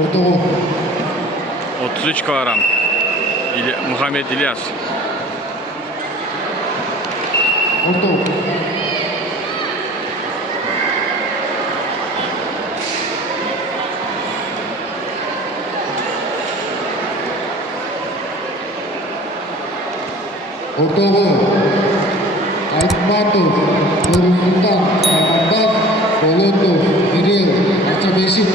Ortağı. 33 kilogram. Muhammed İlyas. Ortağı. Ortağı. Aytmatov, Nurul Sultan, Abbas, Bolotov, Birel, Arca Beşik.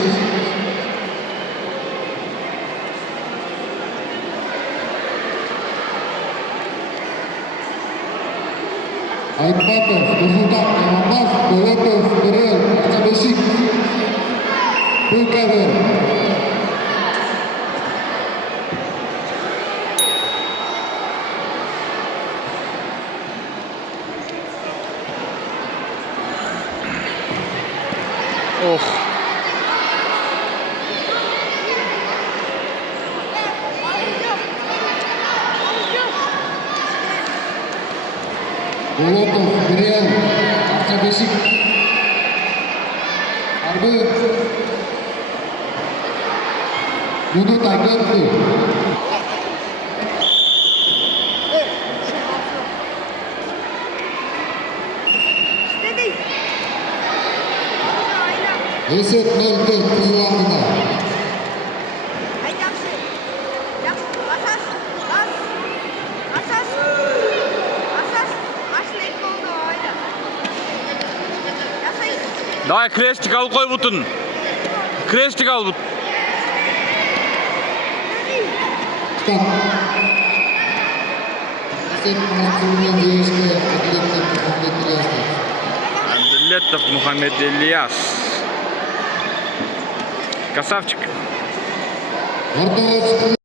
Aytmatov, Nurul Sultan, Abbas, Bolotov, Birel, Arca Beşik. Bu kadar. Oh. Bolotov, Birel, Arca Beşik. Harbi. Bunu takip etti. Eset Melke Kızıl Altı'na. Давай крестик al koy butun. Крестик al but. Çıkan. Eset Mansur'un değişme atletler Muhammed İlyas'tır. Abdulletov Muhammed İlyas. Красавчик. Ortağı çıkın.